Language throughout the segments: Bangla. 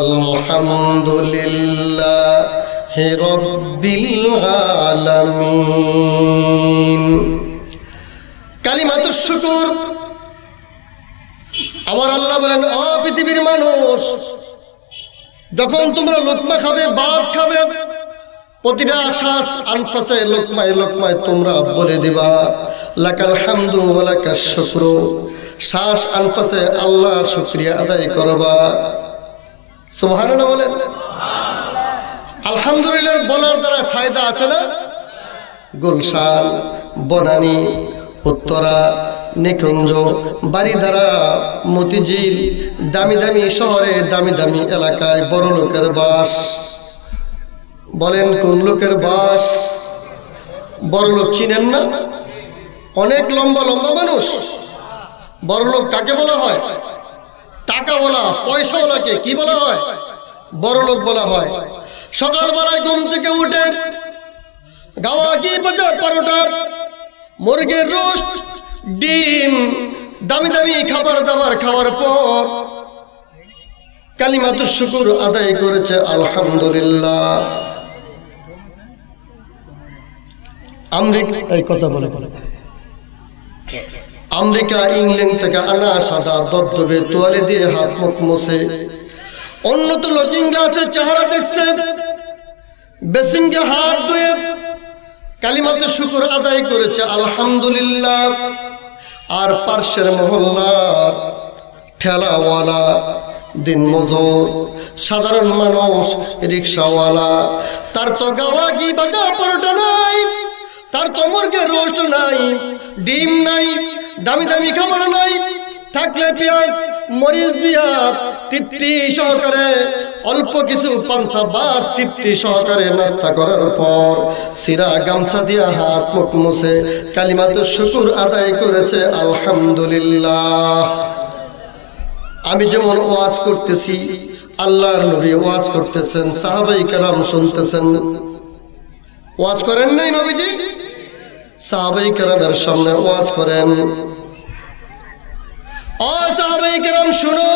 আলহামদুলিল্লাহি রাব্বিল আলামিন। কালিমাতুশ শুকর। আমার আল্লাহ বলেন, ও পৃথিবীর মানুষ, যখন তোমরা লোকমা খাবে, ভাত খাবে, প্রতিটা শ্বাস আনফাসে লোকমায় লোকমায় তোমরা বলে দিবা লাকাল হামদু ওয়া লাকাশ শুকরু। শ্বাস আনফাসে আল্লাহর শুকরিয়া আদায় করবা। সুবহানাল্লাহ বলেন। আলহামদুলিল্লাহ বলার দ্বারা ফায়দা আছে না? গুলশান, বনানী, উত্তরা, নিকুঞ্জ, বাড়িধারা, মতিঝিল, দামি দামি শহরে, দামি দামি এলাকায় বড় লোকের বাস। বলেন কোন লোকের বাস? বড় লোক চিনেন না? অনেক লম্বা লম্বা মানুষ। বড় লোক কাকে বলা হয়? টাকাওয়ালা, পয়সাওয়ালাকে কি বলা হয়? বড় লোক বলা হয়। সকালবেলায় ঘুম থেকে উঠে গাওয়াকি বাজার পরোটা, মুরগির রোস্ট, ডিম, দামি দামি খাবার দাবার খাওয়ার পর কালিমাতুশ শুকর আদায় করেছে আলহামদুলিল্লাহ। আমেরিকা, ইংল্যান্ড থেকে আনা সাদা দবদবে তোয়ালে দিয়ে হাত মুখ মুছে, উন্নত লজিঙ্গা আছে, চেহারা দেখছে, বেসিনকে হাত ধুয়ে কালিমাতুশ শুকর আদায় করেছে আলহামদুলিল্লাহ। আর পার্শ্বের মহল্লার ঠেলাওয়ালা, দিনমজুর, সাধারণ মানুষ, রিক্সাওয়ালা, তার তো গাওয়াকি বাজা পরোটা নাই, তার তো মুরগির রোস্ট নাই, ডিম নাই, দামি দামি খাবার নাই, থাকলে পেঁয়াজ মরিচ দিয়া তৃপ্তি সহকারে অল্প কিছু পান্তা ভাত তৃপ্তি সহকারে নাস্তা করার পর সিরা গামছা দিয়া হাত মুখ মুছে কালিমাতুশ শুকর আদায় করেছে আলহামদুলিল্লাহ। আমি যেমন ওয়াজ করতেছি, আল্লাহর নবী ওয়াজ করতেছেন, সাহাবায়ে কেরাম শুনতেছেন। ওয়াজ করেন নাই নবীজি? সাহাবায়ে কেরামের সামনে ওয়াজ করেন। ও সাহাবায়ে কেরাম শুনো,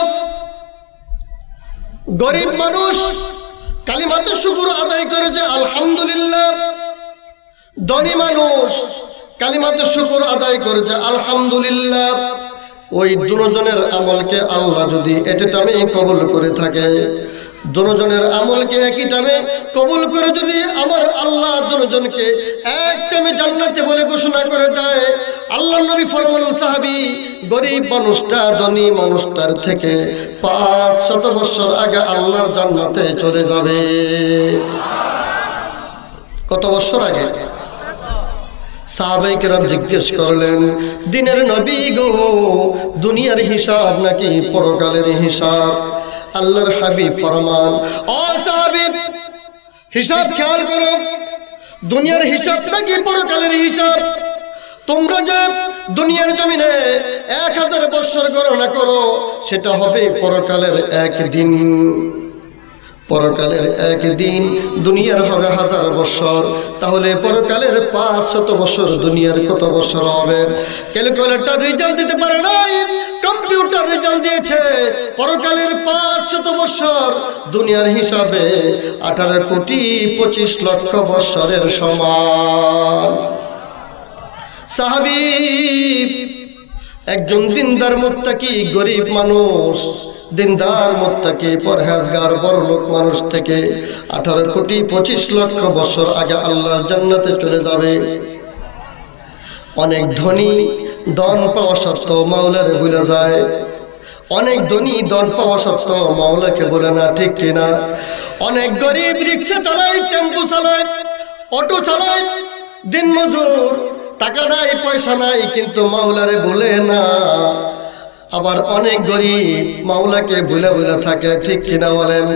গরিব মানুষ কালিমাতুশ শুকর আদায় করেছে আলহামদুলিল্লাহ, ধনী মানুষ কালিমাতুশ শুকর আদায় করেছে আলহামদুলিল্লাহ। ওই দুজনের আমলকে আল্লাহ যদি এটে টাইমে কবুল করে থাকে, দুজনের আমলকে একই টাইমে কবুল করে যদি আমার আল্লাহ দুজনকে এক টাইমে জান্নাতে বলে ঘোষণা করে দেয়, আল্লাহর নবী ফরমালেন, সাহাবী গরিব মানুষটা ধনী মানুষটার থেকে 500 বছর আগে আল্লাহর জান্নাতে চলে যাবে। কত বছর আগে? সাহাবায়ে কেরাম জিজ্ঞেস করলেন, দিনের নবী গো, দুনিয়ার হিসাব নাকি পরকালের হিসাব? আল্লাহর হাবিব ফরমান, ও সাহাবী হিসাব খেয়াল করো, দুনিয়ার হিসাব নাকি পরকালের হিসাব? তোমরা যে দুনিয়ার জমিনে 1000 বছর গণনা করো, সেটা হবে পরকালের একদিন। পরকালের একদিন দুনিয়ার হবে 1000 বছর, তাহলে পরকালের 500 বছর দুনিয়ার কত বছর হবে? ক্যালকুলেটর রেজাল্ট দিতে পারে নাই, কম্পিউটার রেজাল্ট দিয়েছে পরকালের 500 বছর দুনিয়ার হিসাবে 18,25,00,000 বছরের সমান। সাহাবী একজন দিনদার মুত্তাকি গরিব মানুষ, দিনদার মুত্তাকি পরহেজগার বড় লোক মানুষ থেকে 18,25,00,000 বছর আগে আল্লাহর জান্নাতে চলে যাবে। অনেক ধনী ধন পাওয়া সত্ত্বেও মাওলারে ভুলে যায়, অনেক ধনী ধন পাওয়া সত্ত্বেও মাওলাকে বলে না, ঠিক কিনা? অনেক গরিব রিক্সা চালায়, টেম্পো চালায়, অটো চালায়, দিনমজুর, টাকা নাই পয়সা নাই, কিন্তু মাওলারে ভুলে না। আবার অনেক গরিব মাওলাকে ভুলে ভুলে থাকে, ঠিক কিনা বলেন?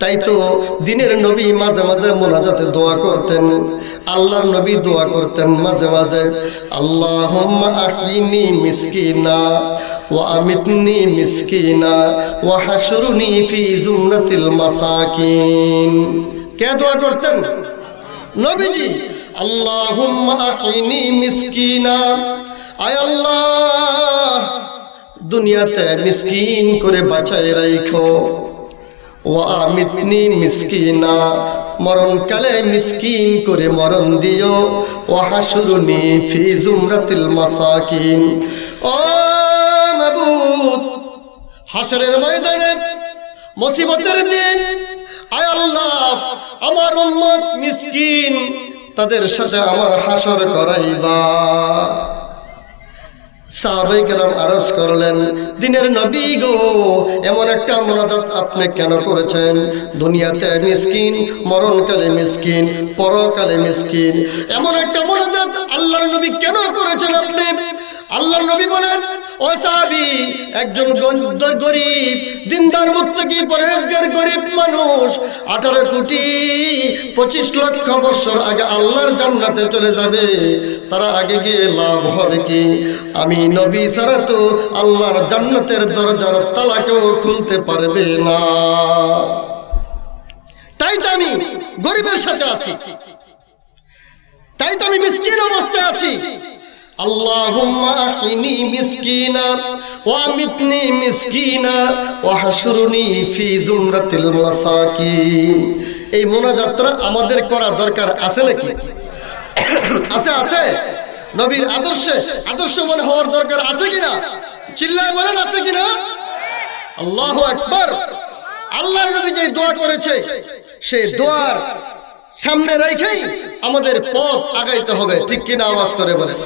তাই তো দিনের নবী মাঝে মাঝে মুনাজাতে দোয়া করতেন, আল্লাহর নবী দোয়া করতেন মাঝে মাঝে, আল্লাহুম্মা আহইনি মিসকিনা ওয়া আমিতনি মিসকিনা ওয়া হাশরুনি ফি জুমরাতিল মাসাকিন। কে দোয়া করতেন? নবীজি। আল্লাহুম্মা আহইনি মিসকিনা, আয় আল্লাহ দুনিয়াতে মিসকিন করে বাঁচায় রাখো। ওয়া আমিতনি মিসকিনা, মরণকালে মিসকিন করে মরণ দিও। ওয়া হাশুরনি ফি জুমরাতিল মাসাকিন, ও মাবুদ হাশরের ময়দানে মুসিবতের দিন আয় আল্লাহ আমার উম্মত মিসকিন, তাদের সাথে আমার হাশর করাইবা। সাহাবায়ে কেরাম আরজ করলেন, দিনের নবী গো, এমন একটা মুনাজাত আপনি কেন করেছেন? দুনিয়াতে মিসকিন, মরণকালে মিসকিন, পরকালে মিসকিন, এমন একটা মুনাজাত আল্লাহর নবী কেন করেছেন আপনি? আল্লাহর নবী বলেন, ও সাহাবী, একজন গরিব দিনদার মুত্তাকি পরহেজগার গরিব মানুষ 18 কোটি 25 লক্ষ বছর আগে আল্লাহর জান্নাতে চলে যাবে, তারা আগে গিয়ে লাভ হবে কি? আমি নবী ছাড়া তো আল্লাহর জান্নাতের দরজার তালা কেউ খুলতে পারবে না। তাই তো আমি গরিবের সাথে আছি, তাই তো আমি মিসকিন অবস্থায় আছি। আল্লাহুম্মা আহিনি মিসকিনা ওয়া আমিতনি মিসকিনা ওয়া হাশুরনি ফি জুমরাতিল মাসাকিন। এই মুনাজাতটা আমাদের করা দরকার আছে নাকি? আছে, আছে। নবীর আদর্শবান হওয়ার দরকার আছে কিনা? চিল্লায় বলেন আছে কিনা? আল্লাহু আকবার। আল্লাহর নবী যে দোয়া করেছে, সেই দোয়ার সামনে রেখেই আমাদের পথ আগাইতে হবে, ঠিক কিনা? আওয়াজ করে বলেন।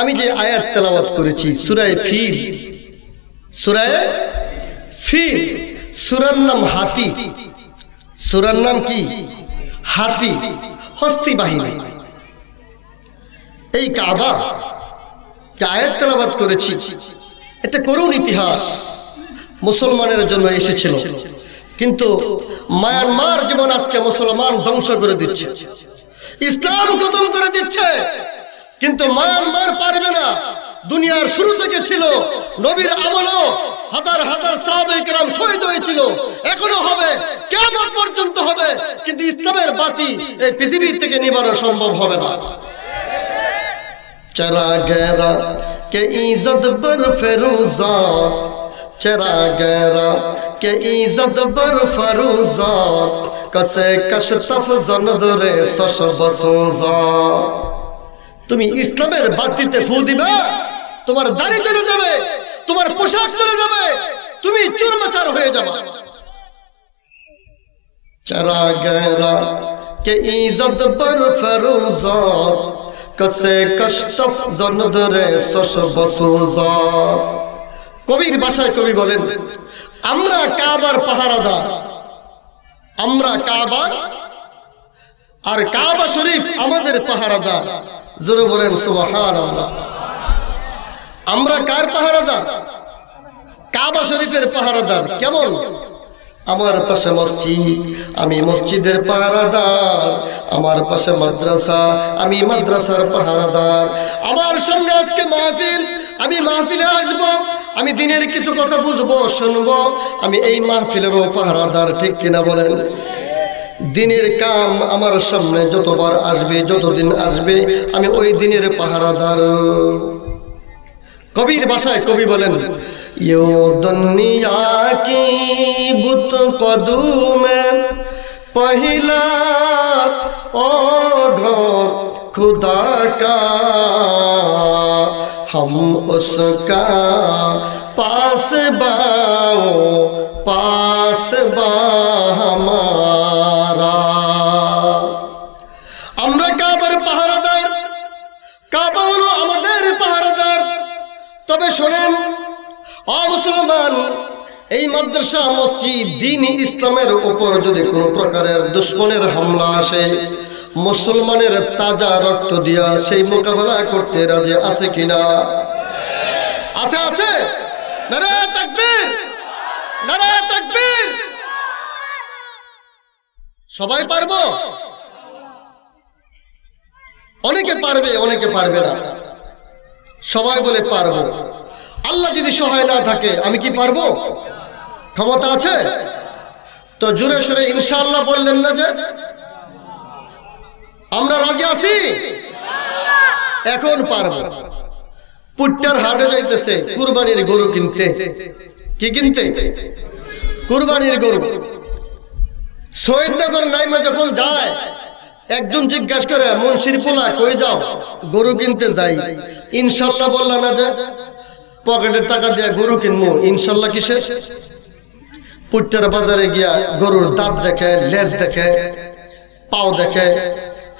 আমি যে আয়াত তেলাওয়াত করেছি সূরা ফিল, সূরা ফিল, সূরার নাম হাতি। সূরার নাম কি? হাতি, হস্তি বাহিনী। এই কাবা যে আয়াত তেলাওয়াত করেছি, এটা করুণ ইতিহাস মুসলমানের জন্য এসেছিল, কিন্তু মায়ানমার যেমন আজকে মুসলমান ধ্বংস করে দিচ্ছে, ইসলাম খতম করে দিচ্ছে, কিন্তু মায়ানমার পারবে না। দুনিয়ার শুরু থেকে ছিল, নবীর আমলও হাজার হাজার সাহাবায়ে কেরাম শহীদ হয়েছিল, এখনো হবে, কিয়ামত পর্যন্ত হবে, কিন্তু ইসলামের বাতি এই পৃথিবী থেকে নিবানো সম্ভব হবে না। চরা গেরা কে ইজ্জত বর ফেরুজা, চরা গেরা কে ইজ্জত বর ফেরুজা, কসে কশতফ জনদরে সশ বসুজা। তুমি ইসলামের বাতিতে ফু দিবে, তোমার দাড়ি চলে যাবে, তোমার পোশাক চলে যাবে, তুমি চুরমাচার হয়ে যাবে। চরা গেরা কে ইজ্জত বর ফেরুজা, কসে কশতফ জনদরে সশ বসুজা। কবির ভাষায় কবি বলেন, আমরা কাবার পাহারাদার, আমরা কাবার, আর কাবা শরীফ আমাদের পাহারাদার। জোরে বলেন সুবহানাল্লাহ। আমরা কার পাহারাদার? কাবা শরীফের পাহারাদার। কেমন? আমার পাশে মসজিদ, আমি মসজিদের পাহারাদার। আমার পাশে মাদ্রাসা, আমি মাদ্রাসার পাহারাদার। আমার সঙ্গে আজকে মাহফিল, আমি মাহফিলে আসবো, আমি দিনের কিছু কথা বুঝবো, শুনবো, আমি এই মাহফিলেরও পাহারাদার, ঠিক কিনা বলেন? দিনের কাম আমার সামনে যতবার আসবে, যতদিন আসবে, আমি ওই দিনের পাহারাদার। কবির ভাষায় কবি বলেন, ইয়ো দুনিয়া কি বুত কদুমে পহিলা ও ঘর खुदा का, हम उसका पास बाओ पास बा हमारा। আমরা কাবার পাহারাদার, কাবা হলো আমাদের পাহারাদার। তবে শোনেন ও মুসলমান, এই মাদ্রাসা মসজিদ দ্বীন-ই ইসলামের উপর যদি কোনো প্রকারের দুশমনের হামলা আসে, মুসলমানের তাজা রক্ত দিয়া সেই মোকাবেলা করতে রাজি আছে কিনা? আছে, আছে। নারে তাকবীর, নারে তাকবীর। সবাই পারবো? অনেকে পারবে, অনেকে পারবে না। সবাই বলে পারবো। আল্লাহ যদি সহায় না থাকে আমি কি পারবো? ক্ষমতা আছে তো জোরে সোরে ইনশাআল্লাহ বললেন না যে? আমরা রাজি আছি, এখন পারবো। পুট্টার হাটে যাইতেছে কুরবানির গরু কিনতে। কি কিনতে? কুরবানির গরু। সৈয়দনগর নাইমা যখন যায়, একজন জিজ্ঞাসা করে, মুন্সির পোলা কই যাও? গরু কিনতে যাই। ইনশাল্লাহ বললা না যে? পকেটের টাকা দিয়ে গরু কিনবো, ইনশাল্লাহ কিসের? পুট্টার বাজারে গিয়া গরুর দাঁত দেখে, লেজ দেখে, পাও দেখে,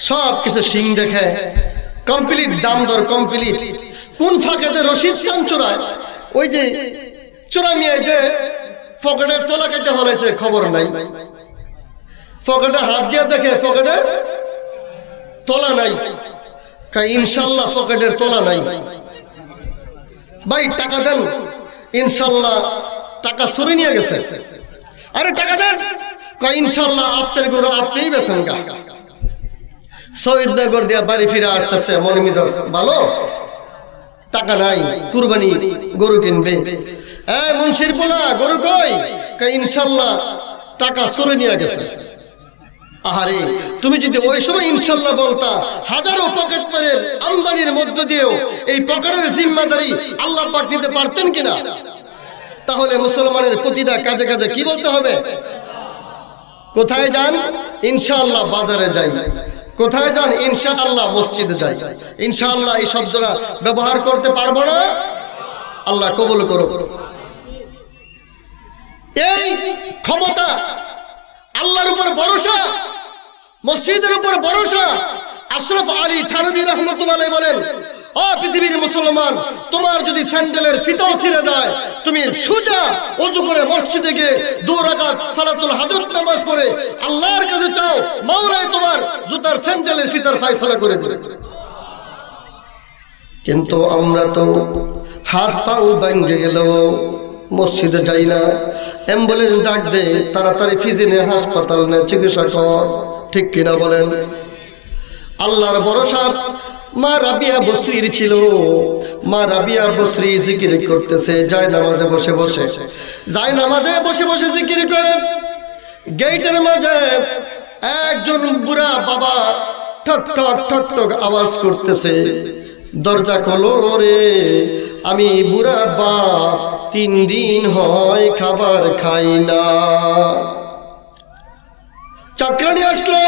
সব কিছু শিং দেখে, কমপ্লিট দাম দর কমপ্লিট। কোন ফাঁকেতে রশিদ চান চোরায়, ওই যে চোরা মিয়া যে পকেটের তোলা কেটে হলাইছে খবর নাই। পকেটে হাত দিয়ে দেখে পকেটের তোলা নাই, ইনশাল্লাহ পকেটের তোলা নাই। ভাই টাকা দেন, ইনশাল্লাহ টাকা চুরি নিয়ে গেছে। আরে টাকা দেন, ইনশাল্লাহ আপনার গরু আপনিই বেছেন গা। সৈয়দনগর দিয়া বাড়ি ফিরে আসতেছে, মনে মিজাজ ভালো, টাকা নাই, কুরবানি গরু কিনবে। মুন্সির পোলা গরু কই? ইনশাল্লাহ টাকা চুরি নিয়ে গেছে। আহারে, তুমি যদি ওই সময় ইনশাল্লাহ বলতা, হাজারো পকেট মারের আমদানির মধ্য দিয়েও এই পকেটের জিম্মাদারি আল্লাহ পাক নিতে পারতেন কিনা? তাহলে মুসলমানের প্রতিটা কাজে কাজে কি বলতে হবে? কোথায় যান? ইনশাআল্লাহ বাজারে যাই। কোথায় যান? ইনশাআল্লাহ মসজিদে যাই। ইনশাআল্লাহ এই শব্দটা ব্যবহার করতে পারবো না? আল্লাহ কবুল করো। এই ক্ষমতা, আল্লাহর উপর ভরসা, মসজিদের উপর ভরসা। আশরাফ আলী থানভী রাহমাতুল্লাহ আলাইহি বলেন, ও পৃথিবীর মুসলমান, তোমার যদি স্যান্ডেলের ফিতাও ছিঁড়ে যায়, তুমি সোজা ওযু করে মসজিদে গিয়ে 2 রাকাত সালাতুল হাজত নামাজ পড়ে আল্লাহর কাছে চাও, মাওলাই তোমার জুতার স্যান্ডেলের ফিতার ফয়সালা করে দেবে। কিন্তু আমরা তো হাত পাও ভাঙে গেল, মসজিদে যাই না। অ্যাম্বুলেন্স ডাক দে, তাড়াতাড়ি ফিজিনে হাসপাতাল নে, চিকিৎসা কর। ঠিক কিনা বলেন? আল্লাহর ভরসা মা রাবিয়া বসরির ছিল। মা রাবিয়া বসরি জিকির করতেছে, যায় নামাজে বসে বসে, যায় নামাজে বসে বসে জিকির করে। গেটের মাঝে একজন বুড়া বাবা ঠক ঠক ঠক ঠক আওয়াজ করতেছে, দরজা খোলো রে, আমি বুড়া বাপ, 3 দিন হয় খাবার খাই না। চাকরানি আসলো,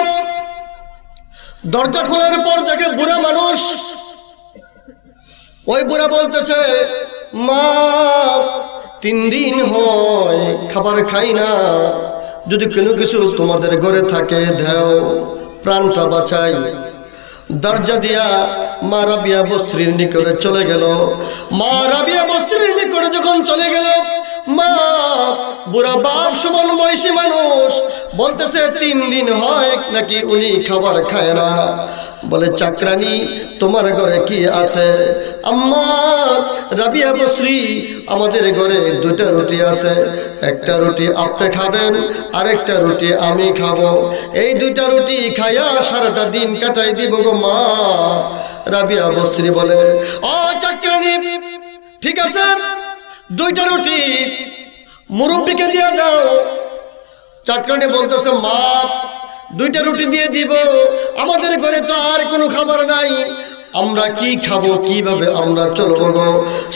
দরজা খোলার পর দেখে বুড়া মানুষ। ওই বুড়া বলতেছে, মা 3 দিন হয় খাবার খাই না, যদি কোনো কিছু তোমাদের ঘরে থাকে দাও, প্রাণটা বাঁচাই। দরজা দিয়া মা রাবিয়া বস্ত্রীর নিকটে চলে গেল। মা রাবিয়া বস্ত্রীর নিকটে যখন চলে গেল, মা বুড়া বাপ সমান বয়সী মানুষ বলতেছে, 3 দিন হয় নাকি উনি খাবার খায় না। বলে, চাকরানি তোমার ঘরে কি আছে? আম্মা রাবিয়া বসরি, আমাদের ঘরে 2টা রুটি আছে, একটা রুটি আপনি খাবেন, আরেকটা রুটি আমি খাবো। এই 2টা রুটি খাইয়া সারাটা দিন কাটাই দিব গো মা। রাবিয়া বসরি বলে, ও চাকরানি, ঠিক আছে, 2টা রুটি মুরব্বিকে দিয়ে দাও। চাকরানি বলতেছে, মা 2টা রুটি দিয়ে দিব, আমাদের ঘরে তো আর কোনো খাবার নাই, আমরা কি খাবো, কিভাবে আমরা চলবো গো,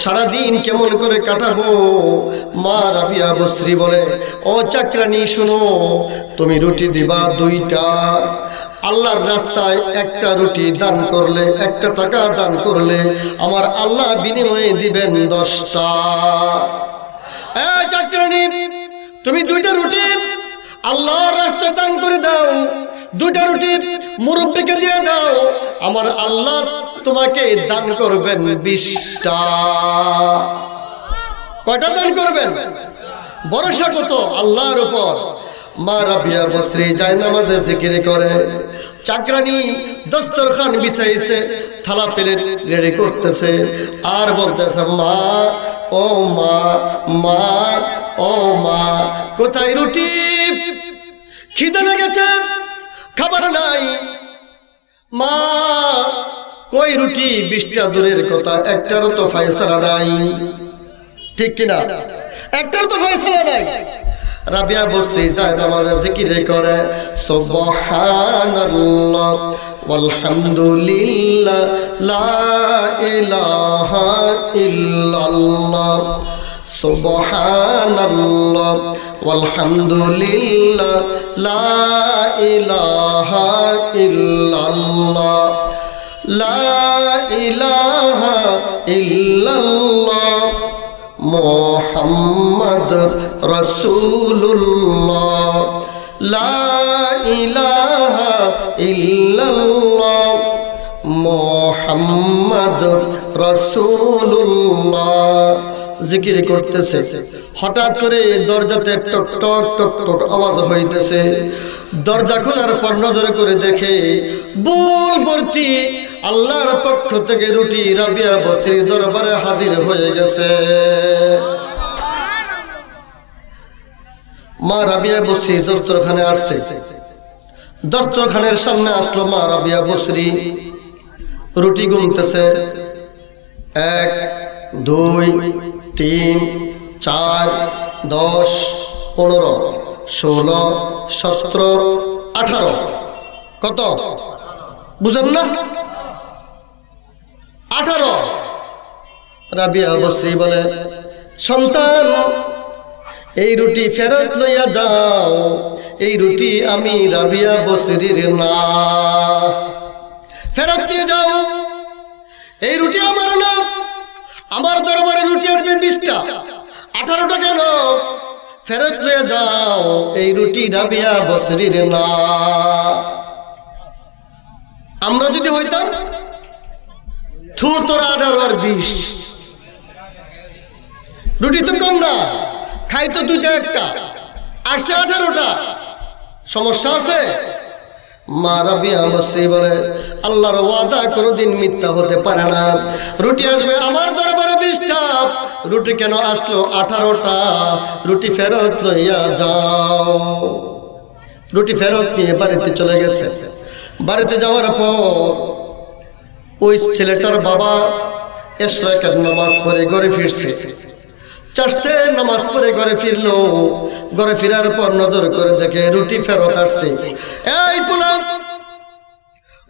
সারাদিন কেমন করে কাটাবো? মা রাবিয়া বসরি বলে, ও চাকরানি শোনো, তুমি রুটি দিবা 2টা, আল্লাহর রাস্তায় একটা রুটি দান করলে, 1 টাকা দান করলে আমার আল্লাহ বিনিময়ে দিবেন 10টা। চাকরানি, তুমি 2টা রুটি আল্লাহর রাস্তায় দান করে দাও, 2টা রুটি মুরব্বিকে দিয়ে দাও, আমার আল্লাহ তোমাকে দান করবেন 20টা। কয়টা দান করবেন? ভরসা কত? আল্লাহর উপর। মা রাবিয়া বসরি যায় নামাজে জিকির করে। চাকরানি দস্তরখান বিছাইছে, থালা প্লেট রেডি করতেছে, আর বলতেছে, মা ও মা, মা ও মা, কোথায় রুটি? খিদে লেগেছে, খাবার নাই। মা কই রুটি? 20টা দূরের কথা, একটারও তো ফয়সালা নাই। ঠিক কিনা? একটারও তো ফয়সালা নাই। রাবিয়া বসরি যায় নামাজে জিকির করে, সুবহানাল্লাহ ওয়ালহামদুলিল্লাহ লা ইলাহা সুবহানাল্লাহ ওয়ালহামদুলিল্লাহ লা ইলাহা ইল্লাল্লাহ লা ইলাহা ইল্লাল্লাহ মুহাম্মাদুর রাসূলুল্লাহ লা ইলাহা ইল্লাল্লাহ মুহাম্মাদুর রাসূলুল্লাহ। জিকির করতেছে, হঠাৎ করে দরজাতে টক টক টক টক আওয়াজ হইতেছে। দরজা খোলার পর নজর করে দেখে বোল ভর্তি আল্লাহর পক্ষ থেকে রুটি রাবিয়া বস্তির দরবারে হাজির হয়ে গেছে। মা রাবিয়া বসরি দস্তরখানে আসছে। দস্তরখানের সামনে আসলো মা রাবিয়া বসরি, রুটি গুনতেছে। 1 2 3 4 10 15 16 17 18 কত বুঝেন না? 18। রাবিয়া বসরি বলে, সন্তান এই রুটি ফেরত লইয়া যাও, এই রুটি আমি রাবিয়া বসরির না, ফেরত নিয়ে যাও। এই রুটি আমার না, আমার দরবারে রুটি আসবে 20টা, 18টা কেন? ফেরত লইয়া যাও, এই রুটি রাবিয়া বসরির না। আমরা যদি হইতাম থু তোরা 18 আর 20, রুটি তো কম না, খাই তো 2টা 1টা, আসছে 18টা, সমস্যা আছে? মা রাবিয়া বসরি বলে, আল্লাহর ওয়াদা কোনোদিন মিথ্যা হতে পারে না। রুটি আসবে আমার দরবারে 20টা, রুটি কেন আসলো 18টা? রুটি ফেরত লইয়া যাও। রুটি ফেরত নিয়ে বাড়িতে চলে গেছে। বাড়িতে যাওয়ার পর ওই ছেলেটার বাবা ইশরাকের নামাজ পড়ে ঘরে ফিরছে। চাষতে নামাজ পড়ে ঘরে ফিরলো। ঘরে ফিরার পর নজর করে দেখে রুটি ফেরত আসছে। এই পোলা,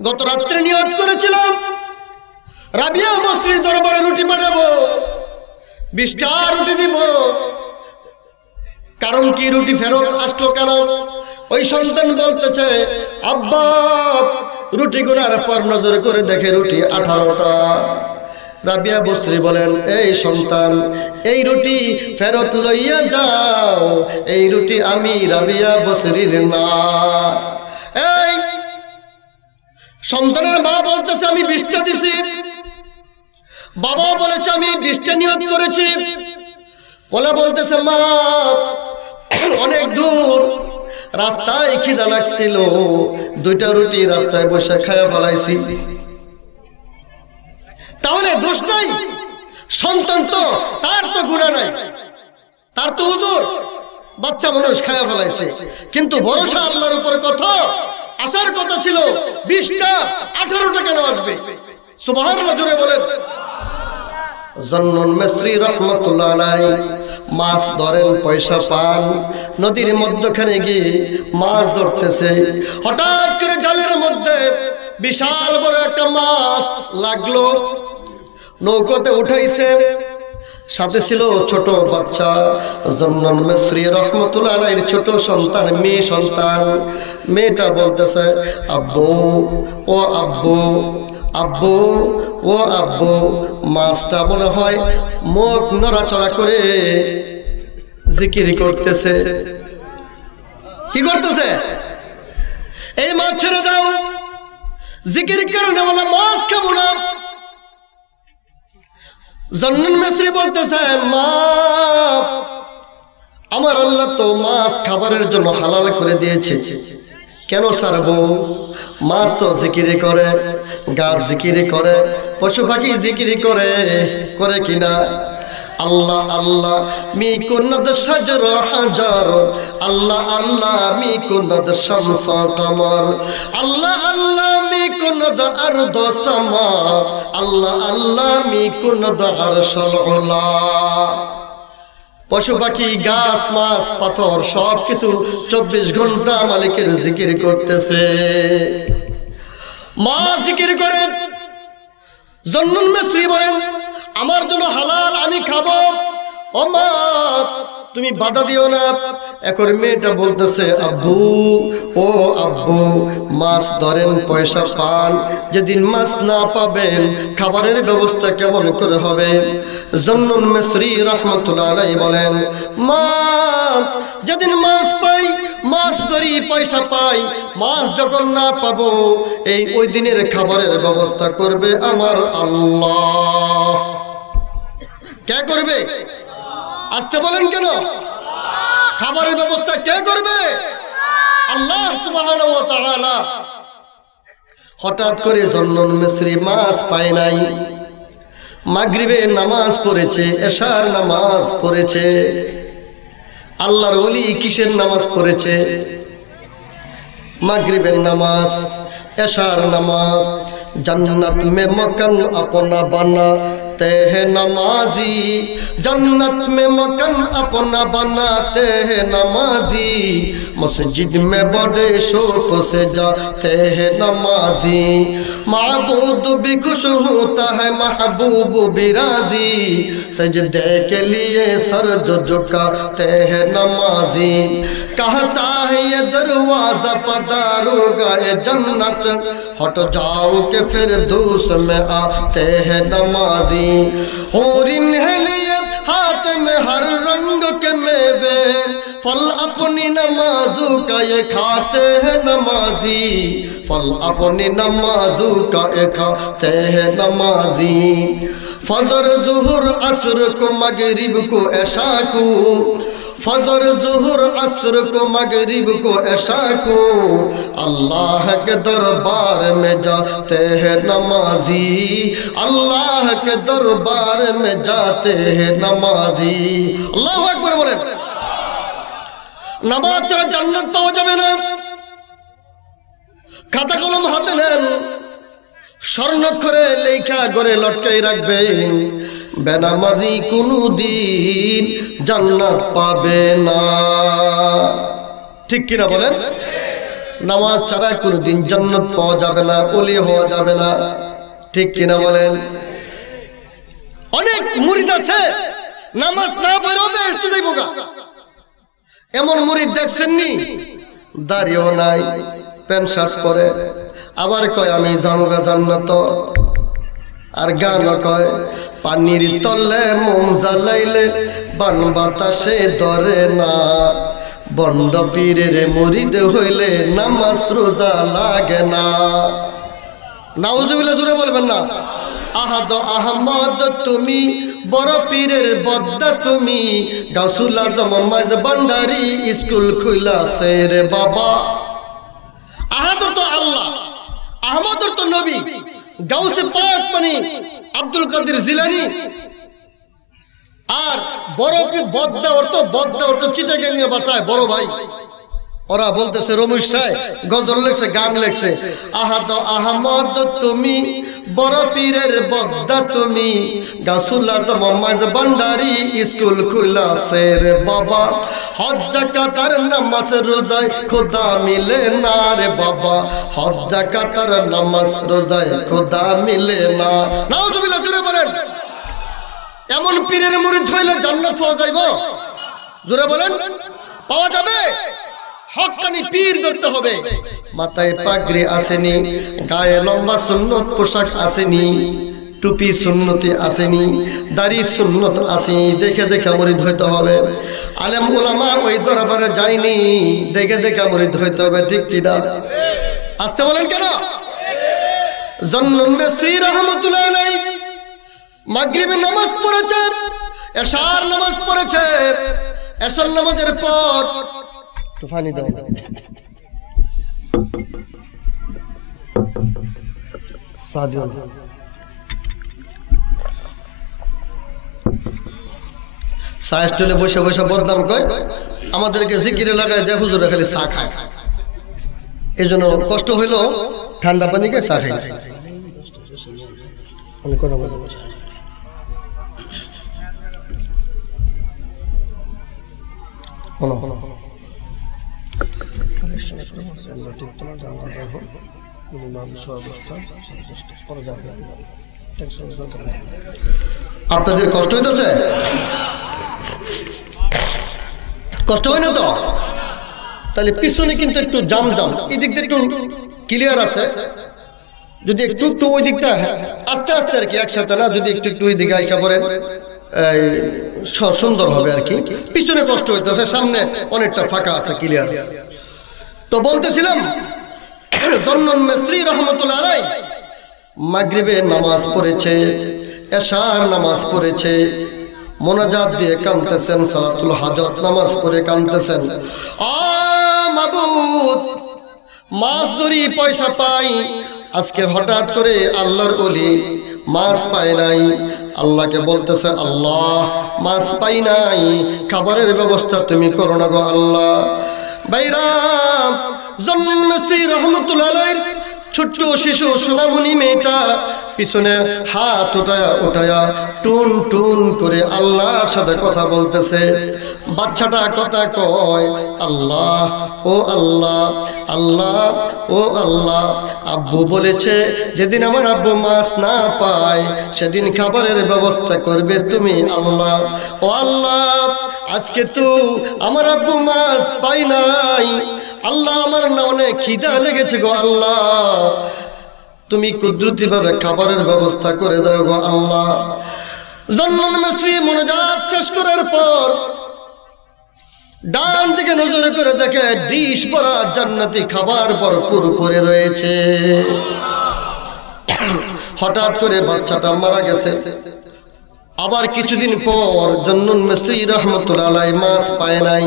গত রাত্রে নিয়ত করেছিলাম রাবিয়া বসরির দরবারে রুটি পাঠাবো, 20টা রুটি দিব, কারণ কি রুটি ফেরত আসলো কেন? ওই সন্তান বলতেছে, আব্বা রুটি গোনার পর নজর করে দেখে রুটি 18টা। রাবিয়া বসরি বলেন, এই সন্তান এই রুটি ফেরত লইয়া যাও, এই রুটি আমি রাবিয়া বসরির না। এই সন্তানের মা বলতেছে, আমি 20টা দিছি। বাবা বলেছে আমি 20টা নিয়ত করেছি। বলে বলতেছে, মা অনেক দূর, রাস্তায় খিদা লাগছিল, 2টা রুটি রাস্তায় বসে খায়া ফেলাইছি। তাহলে দোষ নাই, সন্তান তো, তার তো গুনাহ নাই, তার তো হুজুর বাচ্চা মানুষ খায়া ফেলাইছে, কিন্তু ভরসা আল্লাহর উপরে কথা, আসার কথা ছিল 20টা, 18টা কেন আসবে? সুবহানাল্লাহ জোরে বলেন। জন্নুন মিসরি রাহমাতুল্লাহ আলাইহি মাছ ধরেন, পয়সা পান, নদীর মধ্যখানে গিয়ে মাছ ধরতেছে। হঠাৎ করে জালের মধ্যে বিশাল বড় একটা মাছ লাগলো। নৌকাতে উঠাইছে, সাথে ছিল ছোট বাচ্চা। জন্নুন মিসরি রাহমাতুল্লাহ আলাইহির ছোট সন্তান, মেয়ে সন্তান। মেয়েটা বলতেছে, আব্বু ও আব্বু, আব্বু ও আব্বু। মাছটা মনে হয় মুখ নড়াচড়া করে জিকির করতেছে। কি করতেছে? এই মাছ ছেড়ে দাও, জিকির কারণে বলে মাছ খাবো না। জন্নুন মিসরি বলতেছে, মা আমার আল্লাহ তো মাছ খাবারের জন্য হালাল করে দিয়েছে, কেন ছাড়বো? মাছ তো জিকিরি করে, গাছ জিকিরি করে, পশু পাখি জিকিরি করে, করে কিনা? আল্লাহ আল্লাহ মি কুন্নাদ শাজর হাজার, আল্লাহ আল্লাহ মি কুন্নাদ শামস কমর, আল্লাহ আল্লাহ মি কুন্নাদ আরদ সামা, আল্লাহ আল্লাহ মি কুন্নাদ আরশুল উলা। পশু পাখি, গাছ, মাছ, পাথর সবকিছু 24 ঘন্টা মালিকের জিকির করতেছে। মাছ জিকির করে। জন্নুন মিসরি বলেন, আমার জন্য হালাল, আমি খাবো। ও মা তুমি বাধা দিও না। এখন মেয়েটা বলতেছে আব্বু, ও আব্বু মাছ ধরেন, পয়সা পান, যেদিন মাছ না পাবেন খাবারের ব্যবস্থা কেমন করে হবে? জন্নুল মিসরি রাহমাতুল্লাহ আলাইহি বলেন, মা যেদিন মাছ পাই, মাছ ধরি, পয়সা পাই, মাছ যখন না পাবো ওই দিনের খাবারের ব্যবস্থা করবে আমার আল্লাহ। কে করবে? আসতে বলেন কেন? খাবারের ব্যবস্থা কে করবে? আল্লাহ সুবহানাহু ওয়া তাআলা। হঠাৎ করে জন্নুল মিসরি মাছ পায় নাই। মাগরিবে নামাজ পড়েছে, এশার নামাজ পড়েছে। আল্লাহর ওলি কিসের নামাজ পড়েছে? মাগরিবের নামাজ, এশার নামাজ। जन्नत में मकन अपना बनाते हैं नमाजी, जन्नत में मकन अपना बनाते हैं नमाजी, मस्जिद में बड़े शौक से जाते हैं नमाजी, महबूब भी खुश होता है महबूब भी राजी, सजदे के लिए सर जो झुकाते हैं नमाजी, कहता है ये दरवाजा पधारोगा ये जन्नत, हट जाओ के फिर दूस में आते हैं नमाजी, हूरिन है लिए हाथ में हर रंग के मेवे, फल अपनी नमाजों का ये खाते हैं नमाजी, फल अपनी नमाजों का ये खाते हैं नमाजी, फजर ज़ुहर असर को मगरिब को ऐशा को, फजर ज़ुहर असर को मगरिब को ऐशा को, अल्लाह के दरबार में जाते हैं नमाजी, अल्लाह के दरबार में जाते हैं नमाजी। अल्लाहु अकबर बोले। নামাজ ছাড়া জান্নাত পাওয়া যাবে না। খাতা কলম হাতে নেন, স্বর্ণাক্ষরে লেখা করে লটকাই রাখবেন, বেনামাজি কোনদিন জান্নাত পাবে না। ঠিক কিনা বলেন? নামাজ ছাড়া কোনদিন জান্নাত পাওয়া যাবে না, ওলি হওয়া যাবে না। ঠিক কিনা বলেন? অনেক মুরিদ আছে নামাজ না পড়েও বেহেশতে যাইব গা। এমন মুরিদ দেখছেননি? দাড়িও নাই, প্যান্ট শার্ট পরে, আবার কয় আমি জানুগা জান্নাত, আর গানও কয় পানির তলে মোম জ্বালাইলে বান বাতাসে ধরে না, বন্ড পীরের মুরিদ হইলে নামাজ রোজা লাগে না। নাউজুবিল্লাহ জোরে বলবেন না। আহাদ আহমদ তুমি বড় পীরের বদ্দা তুমি, গাউসুল আজম মাঝ ভান্ডারি স্কুল খুইলাছে রে বাবা। আহাদর তো আল্লাহ, আহমদর তো নবী, গাউসে পাক মানে আব্দুল কাদের জিলানী, আর বড় বদ্দা অর্থ চিটাগাঙ্গের ভাষায় বড় ভাই। ওরা বলতেছে রমেশ সাহেব গজল লেখছে, গান লেখছে, আহাদ আহমদ তুমি বড় পীরের বদ্দা তুমি, গাউসুল আজম মাঝ ভান্ডারি স্কুল খুইলাছে রে বাবা, হজ যাকাত আর নামাজ রোজায় খোদা মিলে না রে বাবা, হজ যাকাত আর নামাজ রোজায় খোদা মিলে না। নাউজুবিল্লাহ জোরে বলেন। এমন পীরের মুরিদ হইলে জান্নাত পাওয়া যাইব? জোরে বলেন। পাওয়া যাবে? হক্কানি পীর ধরতে হবে। মাথায় পাগড়ি আসেনি, গায়ে লম্বা সুন্নত পোশাক আসেনি, টুপি সুন্নতি আসেনি, দাড়ি সুন্নত আসেনি, দেখে দেখে মুরিদ হইতে হবে। আলেম ওলামা ওই দরবারে যায়নি, দেখে দেখে মুরিদ হইতে হবে। ঠিক কিনা? আসতে বলেন কেন? জন্নুল মিসরি রাহমাতুল্লাহ আলাইহি মাগরিবের নামাজ পড়েছে, এশার নামাজ পড়েছে, এশার নামাজের পর পানি দাও, সাহেস্টলে বসে বসে বদনাম কয়, আমাদেরকে জিকিরে লাগায় দেয়, হুজুরে খালি চা খায়। এই জন্য কষ্ট হইল, ঠান্ডা পানি খায়, চা খায়। কথা বলবো আপনাদের কষ্ট হইতেছে? কষ্ট হয় না তো? তাহলে পিছনে কিন্তু একটু জাম জাম, এই দিকটা একটু ক্লিয়ার আছে, যদি একটু একটু ওই দিকটা আস্তে আস্তে আর কি, একসাথে না, যদি একটু একটু ওই দিকে আইসা পড়েন সুন্দর হবে আর কি। পিছনে কষ্ট হইতেছে, সামনে অনেকটা ফাঁকা আছে, ক্লিয়ার আছে। তো বলতেছিলাম জন্নুন মিসরি রহমতুল্লাহ আলাইহি মাগরিবে নামাজ পড়েছে, এশার নামাজ পড়েছে, মোনাজাত দিয়ে কাঁদতেছেন, সালাতুল হাজত নামাজ পড়ে কাঁদতেছেন, মাবুদ মাছ ধরি পয়সা পাই, আজকে হঠাৎ করে আল্লাহর ওলি মাছ পায় নাই। আল্লাহকে বলতেছে, আল্লাহ মাছ পাই নাই, খাবারের ব্যবস্থা তুমি করো না গো আল্লাহ। ভাইরা, জন্নুন মিসরি রহমতুল্লাহ আলাইহির ছোট্ট শিশু সোনামণি মেয়েটা পিছনে হাত উঠায়া টুন টুন করে আল্লাহর সাথে কথা বলতেছে। বাচ্চাটা কথা কয়, আল্লাহ ও আল্লাহ, আল্লাহ ও আল্লাহ। আব্বু বলেছে যেদিন আমার আব্বু মাছ না পায় সেদিন খাবারের ব্যবস্থা করবে তুমি আল্লাহ। ও আল্লাহ, আজকে তো আমার আব্বু মাছ পাই নাই, আল্লাহ আমার না অনেক খিদা লেগেছে গো আল্লাহ, তুমি কুদরতি ভাবে খাবারের ব্যবস্থা করে দাও গো আল্লাহ। জন্নুন মিসরি মোনাজাত শেষ করার পর ডান দিকে নজর করে দেখে ডিশ ভরা জান্নাতি খাবার ভরপুর পড়ে রয়েছে। হঠাৎ করে বাচ্চাটা মারা গেছে। আবার কিছুদিন পর জন্নুন মিসরি রহমতুল্লাহ আলাইহি মাছ পায় নাই।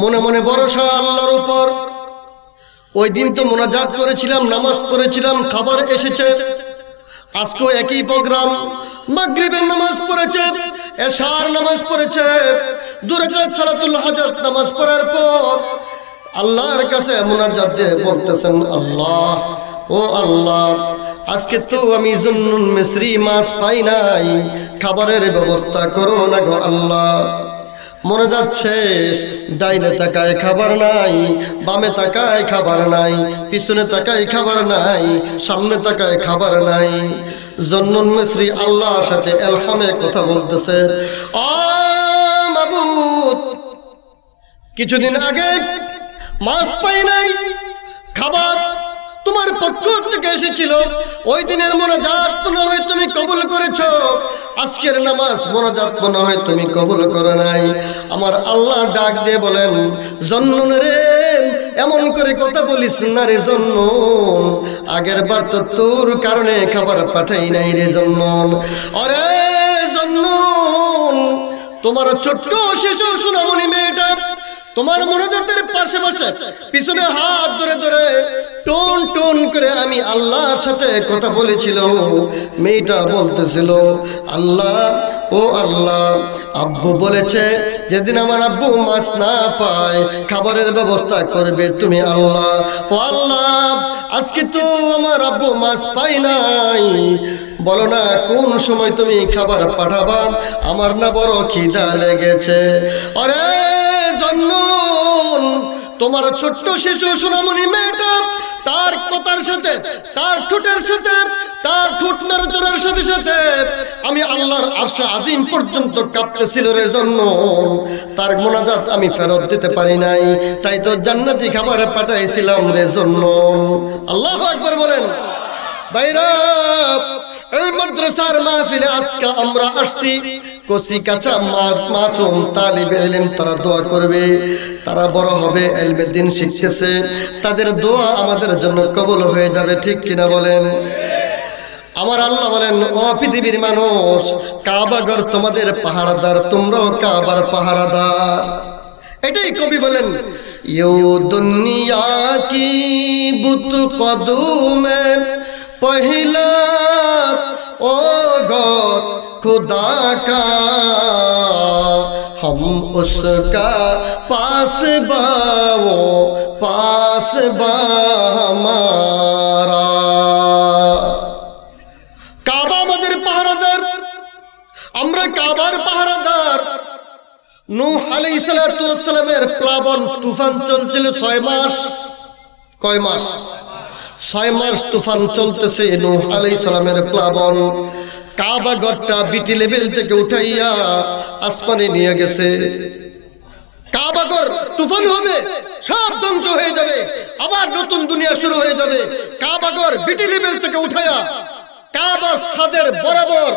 মনে মনে ভরসা আল্লাহর উপর। ওই দিন তো মোনাজাত করেছিলাম, নামাজ পড়েছিলাম, খাবার এসেছে। আজকেও একই প্রোগ্রাম, মাগরিবের নামাজ পড়েছে, এশার নামাজ পড়েছে, 2 রাকাত সালাতুল হাজত নামাজ পড়ার পর আল্লাহর কাছে মোনাজাত দিয়ে বলতেছেন, আল্লাহ ও আল্লাহ, আজকে তো আমি জন্নুন মিসরি মাছ পাই নাই, খাবারের ব্যবস্থা করো না গো আল্লাহ। মোনাজাত শেষ, ডাইনে তাকায় খাবার নাই, বামে তাকায় খাবার নাই, পিছনে তাকায় খাবার নাই, সামনে তাকায় খাবার নাই। জন্নুন মিসরি আল্লাহর সাথে এলহামে কথা বলতেছে, মাবুদ, কিছুদিন আগে মাছ পাই নাই, খাবার তোমার পক্ষ থেকে এসেছিল, ওই দিনের মোনাজাত মনে হয় তুমি কবুল করেছো, আজকের নামাজ মোনাজাত মনে হয় তুমি কবুল করো নাই। আমার আল্লাহ ডাক দিয়ে বলেন, জন্নুন রে, এমন করে কথা বলিস না রে জন্নুন, আগের বার তো তোর কারণে খাবার পাঠাই নাই রে জন্নুন। আরে জন্নুন, তোমার ছোট্ট শিশু সোনামণি মেয়েটা তোমার মোনাজাতের পাশে বসে পিছনে হাত ধরে ধরে টোন টোন করে আমি আল্লাহর সাথে কথা বলেছিল। মেয়েটা বলতেছিল, আল্লাহ ও আল্লাহ, আব্বু বলেছে যেদিন আমার আব্বু মাছ না পায় খাবারের ব্যবস্থা করবে তুমি আল্লাহ। ও আল্লাহ, আজকে তো আমার আব্বু মাছ পাই নাই, বলো না কোন সময় তুমি খাবার পাঠাবা, আমার না বড় খিদা লেগেছে। আরে জন্নুন, তোমার ছোট্ট শিশু সোনামণি মেয়েটা তার কথার সাথে, তার ঠোঁটের সাথে, তার ঠোঁট নড়াচড়ার সাথে সাথে আমি আল্লাহর আরশ আজিম পর্যন্ত কাঁপতেছিল রে জন্নুন। তার মোনাজাত আমি ফেরত দিতে পারি নাই, তাই তো জান্নাতি খাবার পাঠাইছিলাম রে জন্নুন। আল্লাহু আকবার বলেন। ভাইরা, এই মাদ্রাসার মাহফিলে আজকে আমরা আসছি, কচি কাঁচা মাসুম তালিবে ইলম, তারা দোয়া করবে, তারা বড় হবে, ইলমে দ্বীন শিখতেছে, তাদের দোয়া আমাদের জন্য কবুল হয়ে যাবে, ঠিক কিনা বলেন? আমার আল্লাহ বলেন, ও পৃথিবীর মানুষ, কাবা ঘর তোমাদের পাহারাদার, তোমরাও কাবার পাহারাদার। এটাই কবি বলেন, ইউ দুনিয়া কি বুত কদমে পহিলা ओ गौर खुदा का, हम उसका पास बाओ पास बा हमारा। काबा আমাদের পাহারাদার, আমরা কাবার পাহারাদার। নূহ আলাইহিস সালাতু ওয়াস সালামের প্লাবন তুফান চলছিল 6 মাস। কয় মাস? 6 মাস তুফান চলতেছে। নূহ আলাইহিস সালামের প্লাবন, কাবা ঘরটা বিটি লেভেল থেকে উঠাইয়া আসমানে নিয়ে গেছে। কাবা ঘর তুফান হবে, সব ধ্বংস হয়ে যাবে, আবার নতুন দুনিয়া শুরু হয়ে যাবে। কাবা ঘর বিটি লেভেল থেকে উঠাইয়া কাবার ছাদের বরাবর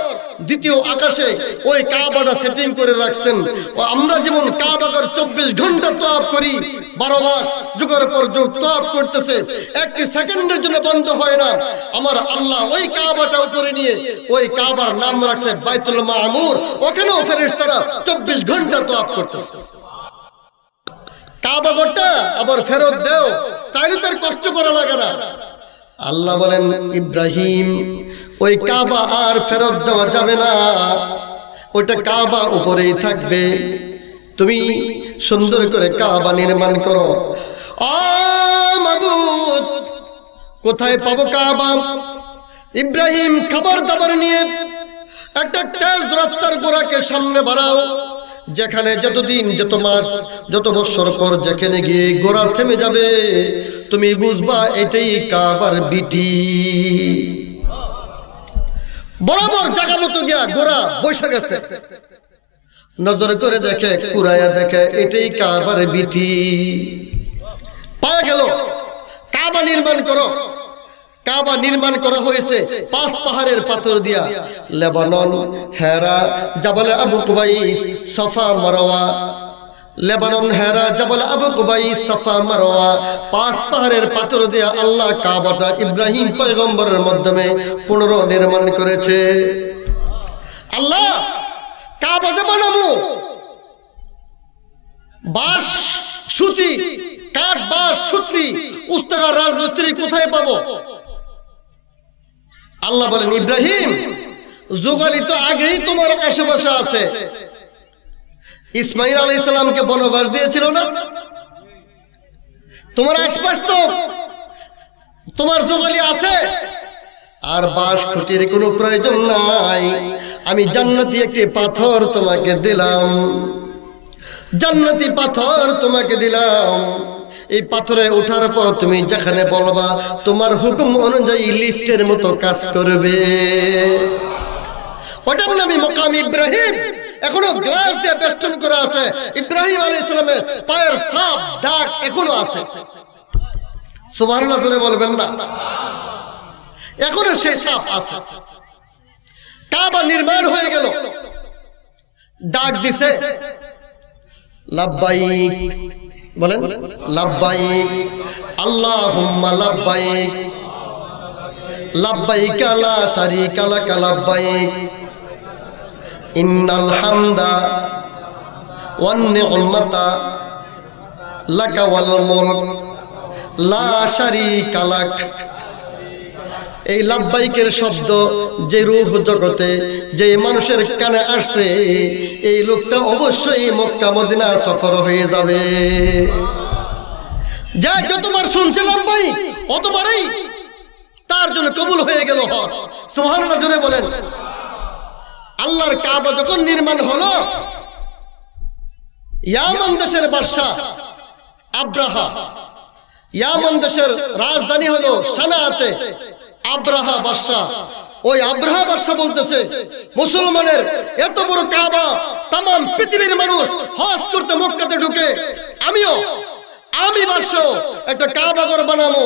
দ্বিতীয় আকাশে ওই কাবাটা সেটিং করে রাখছেন। ও আমরা যেমন কাবা ঘর 24 ঘন্টা তওয়াফ করি, 12 মাস যুগের পর যুগ তওয়াফ করতেছে, একটি সেকেন্ডের জন্য বন্ধ হয় না। আমার আল্লাহ ওই কাবাটা উপরে নিয়ে ওই কাবার নাম রাখছে বাইতুল মামুর। ওখানেও ফেরেশতারা 24 ঘন্টা তওয়াফ করতেছে। কাবা ঘরটা আবার ফেরত দাও, তাইলে তার কষ্ট করা লাগে না। আল্লাহ বলেন, ইব্রাহিম ওই কাবা আর ফেরত দেওয়া যাবে না, ওইটা কাবা উপরেই থাকবে। তুমি সুন্দর করে কাবা নির্মাণ করো। মাবুদ, কোথায় পাবো কাবা? ইব্রাহিম খাবার দাবার নিয়ে একটা তেজ রাস্তার গোড়াকে সামনে বাড়াও, যেখানে যতদিন, যত মাস, যত বছর পর যেখানে গিয়ে গোড়া থেমে যাবে, তুমি বুঝবা এটাই কাবার বিটি। বরাবর জায়গা মতো গিয়া গোড়া বসে গেছে, নজর করে দেখে, কুরায়া দেখে, এটাই কাবার বিটি। পাওয়া গেল। কাবা নির্মাণ করো। কাবা নির্মাণ করা হয়েছে 5 পাহাড়ের পাথর দিয়া। লেবানন, হেরা, জাবালে আবু কুবাইস, সাফা মারওয়া। লেবানন, হেরা, জাবালে আবু কুবাইস, সাফা মারওয়া, 5 পাহাড়ের পাথর দিয়া আল্লাহ কাবাটা ইব্রাহিম পয়গম্বরের মাধ্যমে পুনর্নির্মাণ করেছে। আল্লাহ কাবা যে বানাবো, বাঁশ, সুতি, কাঠ, বাঁশ, সুতি, উস্তাকার রাজমিস্ত্রি কোথায় পাবো? আল্লাহ বলেন, ইব্রাহিম যুগালি তো আগেই তোমার আশেপাশে আছে। ইসমাইল আলাইহিস সালামকে বনবাস দিয়েছিল না? তোমার আশপাশ তো তোমার যুগালি আছে। আর বাঁশ খুঁটির কোনো প্রয়োজন নাই। আমি জান্নাতি একটি পাথর তোমাকে দিলাম, জান্নাতি পাথর তোমাকে দিলাম। এই পাথরে ওঠার পর তুমি যেখানে বলবা, তোমার হুকুম অনুযায়ী লিফটের মতো কাজ করবে। ওটার নামই মাকাম ইব্রাহিম। এখনো গ্লাস দিয়ে বেষ্টন করা আছে। ইব্রাহিম আলাইহিস সালামের পায়ের ছাপ, দাগ এখনো আছে। সুবহানাল্লাহ জোরে বলবেন না? এখনো সেই ছাপ আছে। কাবা নির্মাণ হয়ে গেল, ডাক দিছে, লাব্বাইক বলেন, লাব্বাইক আল্লাহুম্মা লাব্বাইক, লাব্বাইক লা শারীকা লাক লাব্বাইক, ইন্নাল হামদা ওয়ান নি'মাতা লাকা ওয়াল মুলক লা শারীকা লাক। এই লাব্বাইকের শব্দ যে রূহ জগতে, যে মানুষের কানে আসছে, এই লোকটা অবশ্যই মক্কা মদিনা সফর হয়ে যাবে। যা যতবার শুনছে লাব্বাইক, অতবারই তার জন্য কবুল হয়ে গেল হজ। সুবহানাল্লাহ জোরে বলেন। আল্লাহর কাবা যখন নির্মাণ হলো, ইয়ামান দেশের বাদশা আব্রাহা, ইয়ামান দেশের রাজধানী হলো সানাআতে, আব্রাহা বাদশা, ওই আব্রাহা বাদশা বলতেছে, মুসলমানের এত বড় কাবা, তামাম পৃথিবীর মানুষ হজ করতে মক্কাতে ঢুকে, আমি বাদশা একটা কাবা ঘর বানাবো,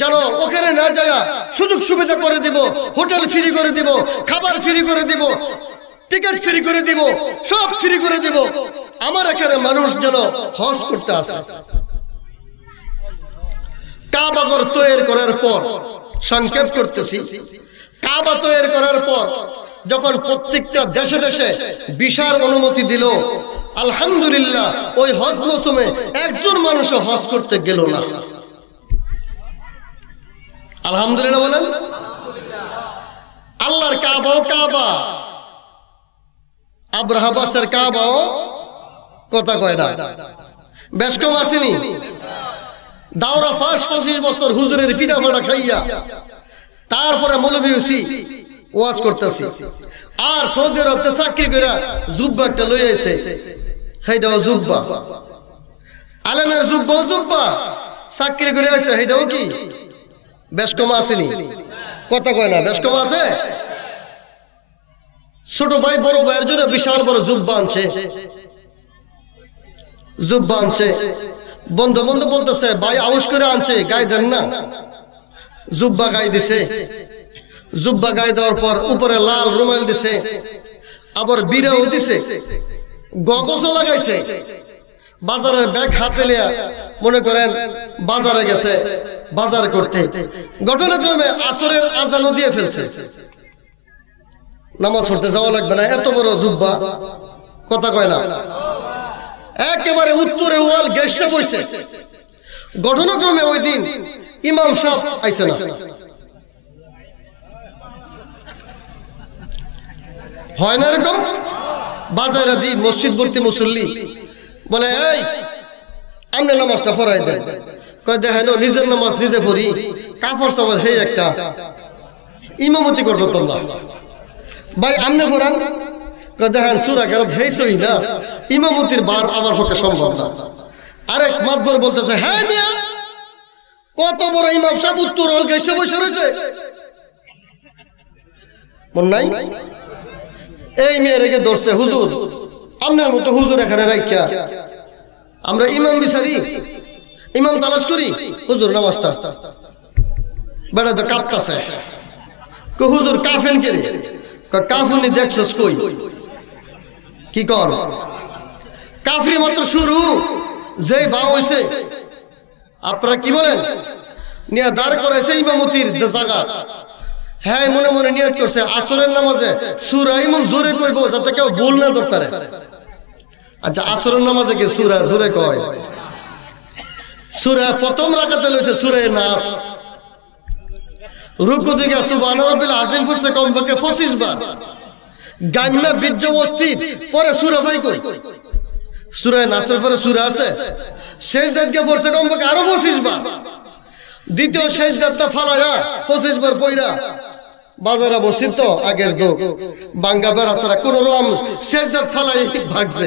যেন ওখানে না যায় সুযোগ সুবিধা করে দিব, হোটেল ফ্রি করে দিব, খাবার ফ্রি করে দিব, টিকিট ফ্রি করে দিব, সব ফ্রি করে দিব, আমার এখানে মানুষ যেন হজ করতে আসে। কাবা ঘর তৈরি করার পর, সংক্ষেপ করতেছি, কাবা তৈরি করার পর যখন প্রত্যেকটা দেশে দেশে ভিসার অনুমতি দিল, আলহামদুলিল্লাহ ওই হজ মৌসুমে একজন মানুষও হজ করতে গেল না। আলহামদুলিল্লাহ বলেন। আল্লাহর কাবাও কাবা, আব্রাহা বাদশার কাবাও কথা কয় না, বেশ কম আসেনি। দাওরা ফাঁস 25 বছর হুজুরের পিঠা ফাটা খাইয়া, তারপরে মৌলবী হইছি, ওয়াজ করতেছি, আর সৌদি আরবতে চাকরি করে জুব্বা একটা লই আইছে, সেইটাও জুব্বা, আলেমের জুব্বাও জুব্বা, চাকরি করে আইছে, সেইটাও কি বেশ কম আসেনি? কথা কয় না, বেশ কম আছে। ছোট ভাই বড় ভাইয়ের জন্য বিশাল বড় জুব্বা আনছে বন্ধু বন্ধু বলতেছে ভাই আউশ করে আনছে গায়ে দেন না। জুব্বা গায়ে দিছে, জুব্বা গায়ে দেওয়ার পর উপরে লাল রুমাল দিছে, আবার বিড়াও দিছে, গগজও লাগাইছে। বাজারের ব্যাগ হাতে লিয়া মনে করেন বাজারে গেছে বাজার করতে। ঘটনাক্রমে আসরের আজানও দিয়ে ফেলছে, নামাজ পড়তে যাওয়া লাগবে না, এত বড় জুব্বা, কথা কয় না। একেবারে উত্তরে ওয়াল গেসে বসে। ঘটনাক্রমে ওই দিন ইমাম সাহেব আইছে না। হয় না এরকম? বাজারে দিন মসজিদ ভর্তি মুসল্লি, বলে এই আপনি নামাজটা পড়াই দেন। কয় দেখেন নিজের নামাজ নিজে পড়ি, কাপড় সাপড় হে একটা ইমামতি করতো তোমরা ভাই আমনে পড়ান। কয় দেখেন সূরা কেরাত হেইছই না, ইমামতির বার আমার পক্ষে সম্ভব না। আরেক মাতবর বলতেছে হ্যাঁ মিয়া কত বড় ইমাম সাহেব উত্তর হল গেছে বসে রয়েছে, মন নাই? এই মেয়ে রেখে ধরছে হুজুর, আপনার মতো হুজুর এখানে রাখিয়া আমরা ইমাম বিচারি, ইমাম তালাশ করি। হুজুর নামাজটা বেড়া তো কাঁপতাছে। হুজুর কাফেন কে রে? কাফুনি দেখছস কই? কি কর? কাফরি মাত্র শুরু, যে ভাও হইছে। আপনারা কি বলেন? নিয়ে দাঁড় করাইছে ইমামতির জায়গা। হ্যাঁ মনে মনে নিয়ত করছে আসরের নামাজে সূরা এমন জোরে কইব যাতে কেউ ভুল না ধরতে পারে। আচ্ছা আসরের নামাজে কি সূরা জোরে কয়? সূরা প্রথম রাকাতে লইছে সূরা নাস, রুকু থেকে সুবহান রাব্বিল আযীম পড়ছে কমপক্ষে 25 বার। গান্না বীর্য অস্থির পরে সূরা ভাই কই? সূরা নাসের পরে সূরা আছে, সেজদাকে পড়ছে কমপক্ষে আরো 25 বার। দ্বিতীয় সেজদাটা ফালায়া 25 বার পয়রা বাজারে বসিত তো আগের যোগ বাঙ্গা বেড়াছাড়া কোন রকম সেজদাত ফালাই ভাগছে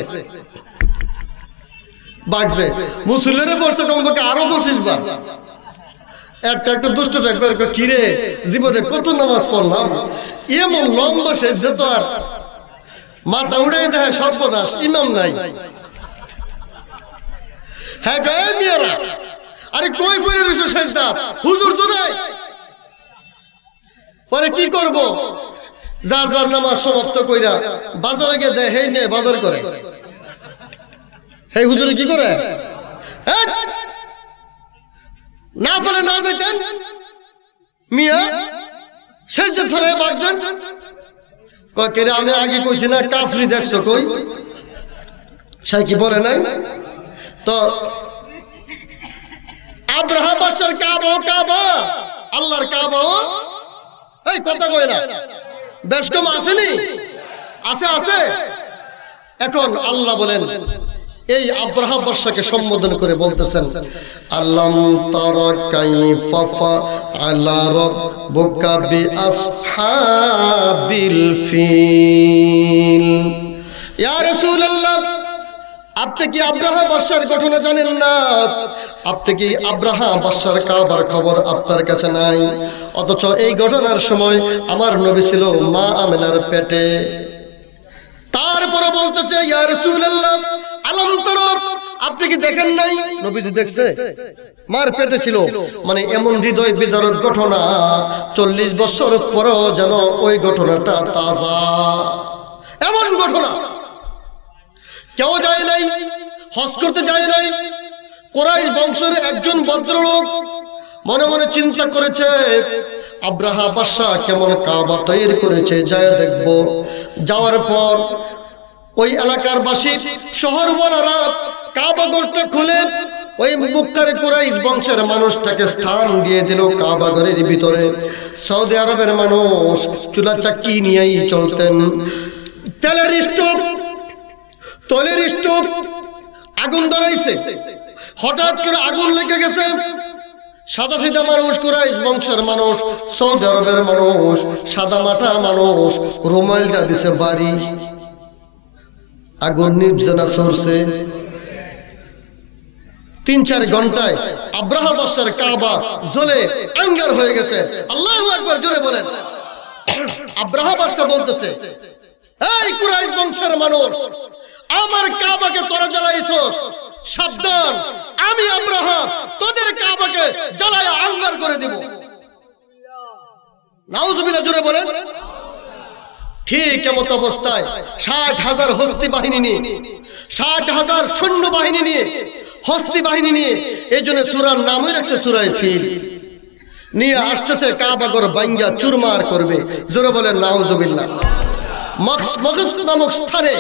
মুসল্লিরে পড়ছে কমপক্ষে আরো 25 বার। একটা একটু দুষ্ট থাকবে কিরে জীবনে কত নামাজ পড়লাম, এমন লম্বা সেজদা তো আর মাথা উড়াই দেয় সর্বনাশ, ইমাম নাই। হ্যাঁ গায়ে মিয়ারা আরে কই পড়ে রইছো সেজদা, হুজুর তো নাই। পরে কি করব? যার যার নামাজ সমাপ্ত কইরা বাজারে গিয়ে দেয় হেই মেয়ে বাজার করে। হেই হুজুরে কি করে? না ফলে না যেতেন মিয়া সেজদা ফলে বাগছেন। কয় কে রে আমি আগে কইছি না কাফরি দেখছো কই? সাই কি বলে নাই? তো আব্রাহা বাদশার কাবা কাবা আল্লাহর কাবা, এই কথা কয় না, বেশ কম আসেনি? আছে আছে। এখন আল্লাহ বলেন এই আব্রাহা বাদশাকে সম্বোধন করে বলতেছেন আল্লাম তারা কাইফা ফাআলা রাব্বুকা বিআসহাবিল ফিল। ইয়া রাসূলুল্লাহ আপনি কি আব্রাহা বাদশার ঘটনা জানেন না? আপনি কি আব্রাহা বাদশার কাবার খবর আপনার কাছে নাই? অথচ এই ঘটনার সময় আমার নবী ছিল মা আমিনার পেটে। তারপরে বলতেছে ইয়া রাসূলুল্লাহ আলম তারা আপনি কি দেখেন নাই? নবীজি দেখছে, মার পেটে ছিল। মানে এমন হৃদয় বিদারক ঘটনা 40 বছর পরেও যেন ওই ঘটনাটা তাজা। এমন ঘটনা কেউ যায় নাই, হজ করতে যায় নাই। কুরাইশ বংশের একজন ভদ্রলোক মনে মনে চিন্তা করেছে আব্রাহা বাদশা কেমন কাবা তৈরি করেছে, যায় দেখব। যাওয়ার পর ওই এলাকার বাসী শহরওয়ালারা কাবা ঘরটা খুলে ওই মুক্তারে কুরাইশ বংশের মানুষটাকে স্থান দিয়ে দিল কাবা ঘরের ভিতরে। সৌদি আরবের মানুষ চুলা চাকি নিয়েই চলতেন, তেলের স্টোভ তলের স্টোভ আগুন ধরাইছে, হঠাৎ করে আগুন লেগে গেছে। সাদা সিধা মানুষ, কুরাইশ বংশের মানুষ, সৌদি আরবের মানুষ, সাদা মাটা মানুষ, রুমালটা দিছে বাড়ি, আগুন নিভছে না সরছে। 3-4 ঘন্টায় আব্রাহা বাদশার কাবা জ্বলে আঙ্গার হয়ে গেছে। আল্লাহু আকবার জোরে বলেন। আব্রাহা বাদশা বলতেছে এই কুরাইশ বংশের মানুষ, আমার কাবাকে তোরা জ্বালাইছস, সাবধান, আমি আব্রাহা তোদের কাবাকে জ্বালায় আঙ্গার করে দিব। নাউজুবিল্লাহ, জোরে বলেন। ঠিক এমত অবস্থায় 60,000 হস্তি বাহিনী নিয়ে, 60,000 সৈন্য বাহিনী নিয়ে, হস্তি বাহিনী নিয়ে, এই জন্য সূরার নামই রাখছে সূরা ফিল, নিয়ে আসতেছে কাবাগর ভাঙ্গা চুরমার করবে। জোরে বলেন নাউজুবিল্লাহ। মগজ নামক স্থানে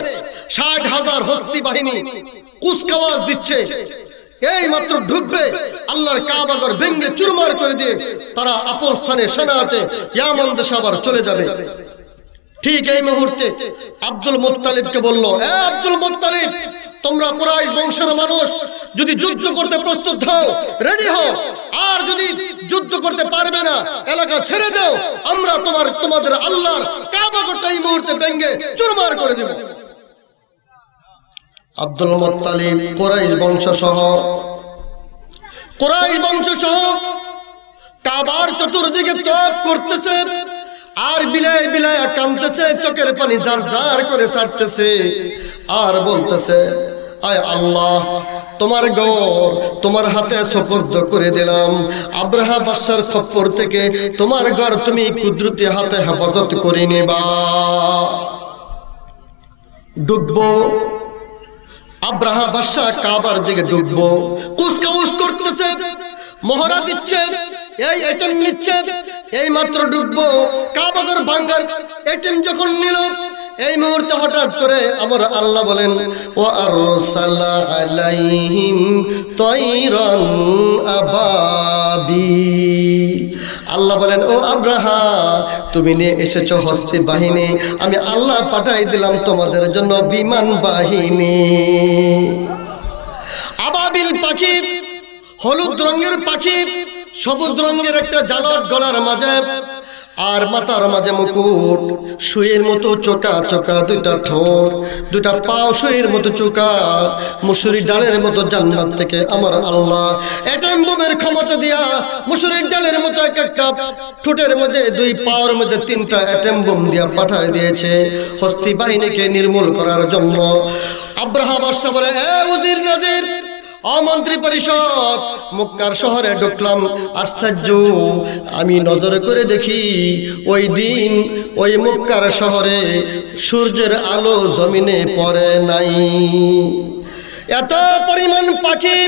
60,000 হস্তি বাহিনী কুচকাওয়াজ দিচ্ছে, এই মাত্র ঢুকবে, আল্লাহর কাবাগর ভেঙ্গে চুরমার করে দিয়ে তারা আপন স্থানে সেনাতে ইয়ামান দেশে আবার চলে যাবে। ঠিক এই মুহূর্তে আব্দুল মুত্তালিবকে বলল, এ আব্দুল মুত্তালিব, তোমরা কুরাইশ বংশের মানুষ, যদি যুদ্ধ করতে প্রস্তুত হও, রেডি হও, আর যদি যুদ্ধ করতে পারবে না, এলাকা ছেড়ে দাও, আমরা তোমাদের আল্লাহর কাবাগরটা এই মুহূর্তে ভেঙ্গে চুরমার করে দেব। আব্দুল মুত্তালিব কুরাইশ বংশ সহ কাবার চতুর্দিকে তওয়াফ করতেছে, আর বিলায় বিলায় কাঁদতেছে, চোখের পানি জার জার করে ছাড়তেছে, আর বলতেছে, আয় আল্লাহ, তোমার ঘর তোমার হাতে সুপর্দ করে দিলাম, আব্রাহা বাদশার খপ্পর থেকে তোমার ঘর তুমি কুদরতি হাতে হেফাজত করে নিবা। ডুববো, আব্রাহা বাদশা কাবার দিকে ডুববো, কুসকাউস করতেছে, মহড়া দিচ্ছে, এই এটিএম নিচ্ছে, এই মাত্র ডুববো, কাবাগর ভাঙ্গার এটিএম যখন নিল, এই মুহূর্তে হঠাৎ করে আমার আল্লাহ বলেন, ও আরসালা আলাইহিম তায়রান আবাবি, আল্লাহ বলেন, ও আব্রাহা, তুমি নিয়ে এসেছো হস্তি বাহিনী, আমি আল্লাহ পাঠাই দিলাম তোমাদের জন্য বিমান বাহিনী। আবাবিল পাখি, হলুদ রঙের পাখি, সবুজ রঙের একটা জালক গলার মাঝে, আর মাথার মাঝে মুকুট, সুইয়ের মতো চোকা চোকা দুইটা ঠোঁট, দুইটা পাও সুইয়ের মতো চোকা, মুসুরি ডালের মতো জান্নাত থেকে আমার আল্লাহ এটম বোমের ক্ষমতা দিয়া মুসুরির ডালের মতো এক একটা ঠোঁটের মধ্যে, দুই পাওয়ার মধ্যে 3টা এটম বোম দিয়া পাঠায় দিয়েছে হস্তি বাহিনীকে নির্মূল করার জন্য। আব্রাহা বাদশা বলে, এ উজির নাজির, মন্ত্রী পরিষদ, মক্কার শহরে ঢুকলাম, আশ্চর্য, আমি নজর করে দেখি ওই দিন ওই মক্কার শহরে সূর্যের আলো জমিনে পড়ে নাই। এত পরিমাণ পাখি,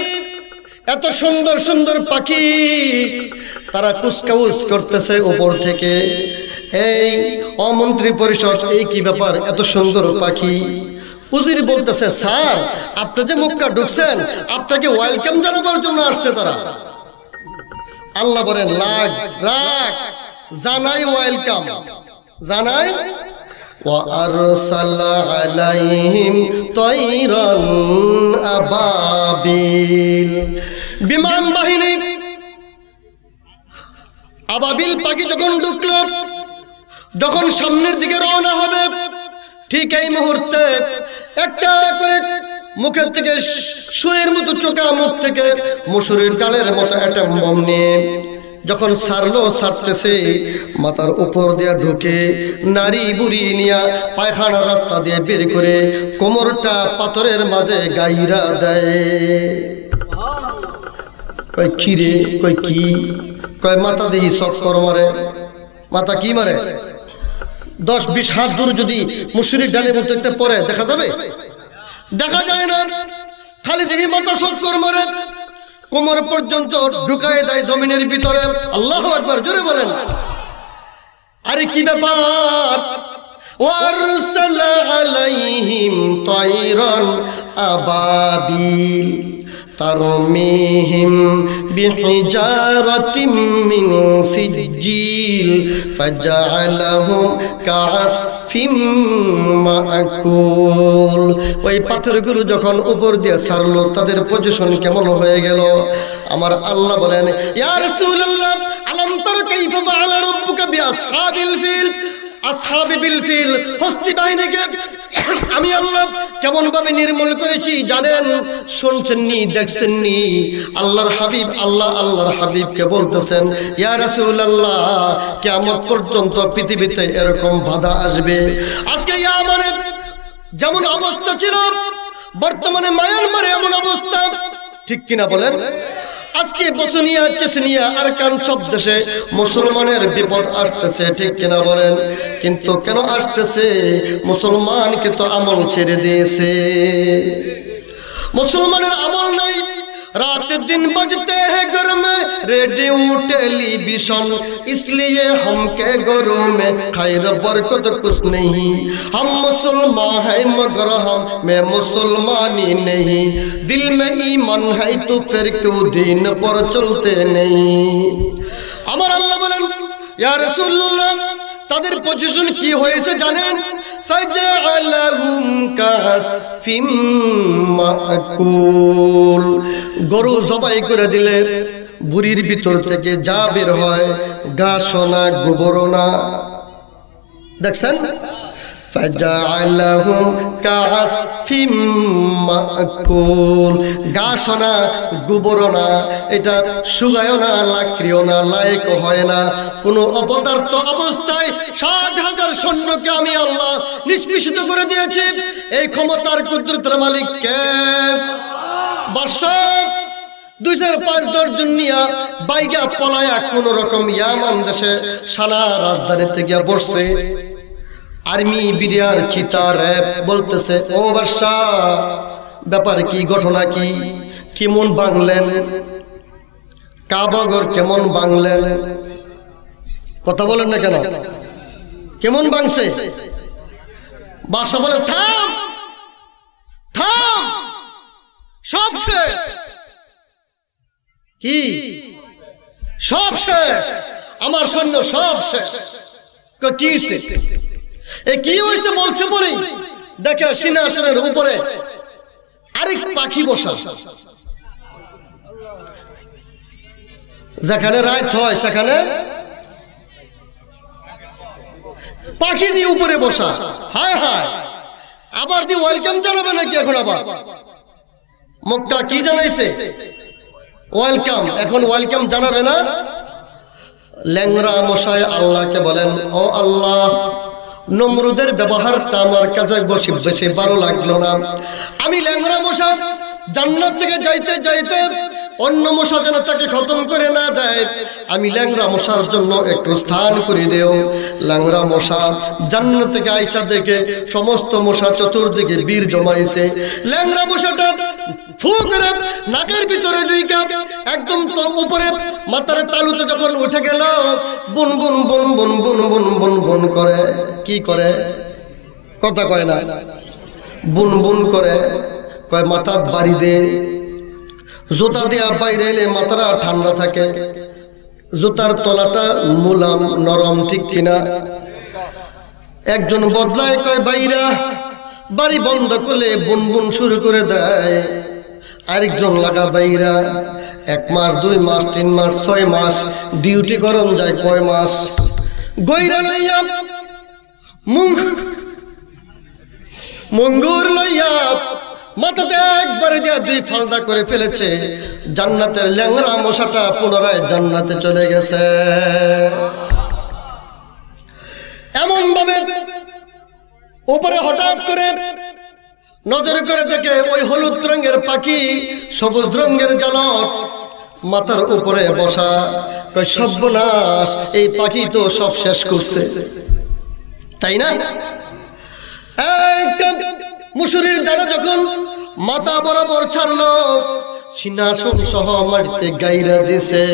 এত সুন্দর সুন্দর পাখি, তারা কুচকাউচ করতেছে উপর থেকে। এই অমন্ত্রী পরিষদ, এই কি ব্যাপার, এত সুন্দর পাখি? উজির বলতেছে, স্যার, আপনি যে মক্কা ঢুকছেন, আপনাকে ওয়েলকাম জানাবার জন্য আসছে তারা। আল্লাহ বলেন, লাগ রাখ, জানাই ওয়েলকাম, জানাই। ওয়া আরসালা আলাইহিম তায়রান আবাবিল, বিমান বাহিনী আবাবিল পাখি যখন ঢুকলো, যখন সামনের দিকে রওনা হবে, ঠিক এই মুহূর্তে একটা করে মুখের থেকে সুয়ের মতো চোখা মুখ থেকে মুসুরির ডালের মতো একটা বোম নিয়ে যখন ছাড়তেছে, মাথার উপর দিয়ে ঢুকে নারী বুড়ি নিয়া পায়খানার রাস্তা দিয়ে বের করে কোমরটা পাথরের মাঝে গাইরা দেয়। কয় কি রে, কয় কি, কয় মাথা দেখি চক্কর মারে। মাথা কি মারে? 10-20 হাত দূর যদি মুসুরির ডালের মতো একটা পরে দেখা যাবে? দেখা যায় না, খালি দেখি মাথা চক্কর মারে, কোমর পর্যন্ত ঢুকায় দেয় জমিনের ভিতরে। আল্লাহু আকবার, জোরে বলেন। আরে কি ব্যাপার? ওয়ারসালা আলাইহিম তায়রান আবাবিল তারমিহিম বিহিজারাতিম মিন সিজ্জিল ফাজআলাহুম কাআসফিম মাআকুল। ওই পাথরগুলো যখন উপর দিয়ে ছাড়লো, তাদের পজিশন কেমন হয়ে গেল? আমার আল্লাহ বলেন, ইয়া রাসূলুল্লাহ, আলাম তারা কাইফা ফাআলা রাব্বুকা বিআসহাবিল ফিল। আসহাবিল ফিল, হস্তি বাহিনীকে আমি আল্লাহ কেমন ভাবে নির্মূল করেছি জানেন? শুনছেননি, দেখছেননি? আল্লাহর হাবিব আল্লাহর হাবিবকে বলতেছেন, ইয়া রাসূলুল্লাহ, কিয়ামত পর্যন্ত পৃথিবীতে এরকম বাধা আসবে। আজকে ইয়া ইয়ামানে যেমন অবস্থা ছিল, বর্তমানে মায়ানমারে এমন অবস্থা, ঠিক কিনা বলেন? আজকে বসনিয়া, চেচনিয়া, আরাকান সব দেশে মুসলমানের বিপদ আসতেছে, ঠিক কিনা বলেন? কিন্তু কেন আসতেছে? মুসলমানকে তো আমল ছেড়ে দিয়েছে, মুসলমানের আমল নাই। रात दिन बजते हैं घर में रेडियो टेलीविजन, इसलिए हम के घरों में खैर बरकत कुछ नहीं। हम मुसलमान हैं मगर हम में मुसलमानी नहीं, दिल में ईमान है तो फिर क्यों दीन पर चलते नहीं। আমার আল্লাহ বলেন, ইয়া রাসূলুল্লাহ, তাদের পজিশন কি হয়েছে জানেন? ফাজআলাহুম কাসফিম মাকুল, গরু জবাই করে দিলে বুড়ির ভিতর থেকে যা বের হয় ঘাসনা গোবরনা, দেখছেন? ফাজআলাহুম কাসফিম মাকুল, ঘাসনা গোবরনা, এটা শুকায়ও না, লাকড়িও না, লায়ক হয় না, কোনো অপদার্থ অবস্থায় ৬০,০০০ সৈন্যকে আমি আল্লাহ নিষ্পেষিত করে দিয়েছি। এই ক্ষমতার কুদরতের মালিক কে? বাদশা ২-৫ জন নিয়া বাইগা পলায়া কোন রকম ইয়ামান দেশে সানা রাজধানীতে গিয়া বসছে। আর্মি বিডিআর চিতা র‍্যাব বলতেছে, ও বাদশা, ব্যাপার কি, ঘটনা কি, কেমন বাংলেন, কাবাগর কেমন বাংলেন? কথা বলেন না কেন? কেমন বাংছে? বাদশা বলে, থাম থাম, সব শেষ। কি সব শেষ? আমার সৈন্য সব শেষ। কি কি হয়েছে বলছে বলি, দেখে সিংহাসনের উপরে আরেক পাখি বসা, যেখানে রাত হয় সেখানে পাখি দিয়ে উপরে বসা। হায় হায়, আবার দিয়ে ওয়েলকাম জানাবে নাকি? এখন আবার মক্কা কি জানাইছে? ওয়েলকাম। এখন ওয়েলকাম জানাবে না? ল্যাংরা মশাই আল্লাহকে বলেন, ও আল্লাহ, নমরুদের ব্যবহারটা আমার কাছে বেশি ভালো লাগলো না। আমি ল্যাংরা মশা জান্নাত থেকে যাইতে যাইতে অন্য মশা যেন তাকে খতম করে না দেয়, আমি ল্যাংরা মশার জন্য একটু স্থান করে দেও। ল্যাংরা মশা জান্নাত থেকে আইসা দেখে সমস্ত মশা চতুর্দিকে বীর জমাইছে। ল্যাংরা মশাটা ফু করে নাকের ভিতরে ঢুইকা একদম তো উপরে মাথার তালুতে যখন উঠে গেল, বুন বুন বুন বুন বুন বুন বুন বুন করে। কি করে? কথা কয় না, বুন বুন করে। কয় মাথার বাড়ি দে, জুতা দিয়া বাইরে এলে মাথাটা ঠান্ডা থাকে, জুতার তলাটা মুলাম নরম, ঠিক কিনা? একজন বদলায়, কয় বাইরা, বাড়ি বন্ধ করলে বুন বুন শুরু করে দেয়। আরেকজন লাগা বাইরা, 1 মাস 2 মাস 3 মাস 6 মাস ডিউটি করন যায়, কয় মাস গইরা লইয়া মঙ্গুর লইয়া মাথাতে একবারে দিয়া 2 ফালদা করে ফেলেছে। জান্নাতের ল্যাংরা মশাটা পুনরায় জান্নাতে চলে গেছে। এমন ভাবে উপরে হঠাৎ করে নজর করে দেখে ওই হলুদ রঙের পাখি সবুজ রঙের জালট মাথার উপরে বসা। কই সর্বনাশ, এই পাখি তো সব শেষ করছে, তাই না? মুসুরির দানা যখন মাথা বরাবর ছাড়লো, সিংহাসন সহ মাটিতে গাইরা দিছে।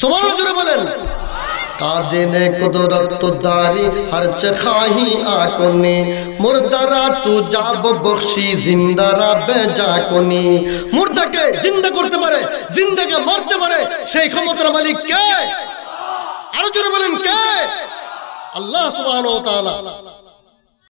সুবহানাল্লাহ বলেন। কাদেনে কুদরত দারি হরচ খাহি আকনি, মুর্দারা তু জাব বখশি, জিন্দারা বেজা কোনি। মুর্দাকে জিন্দা করতে পারে, জিন্দাকে মারতে পারে, সেই ক্ষমতার মালিক কে? আরো জোরে বলেন কে? আল্লাহ সুবহানাহু ওয়া তাআলা।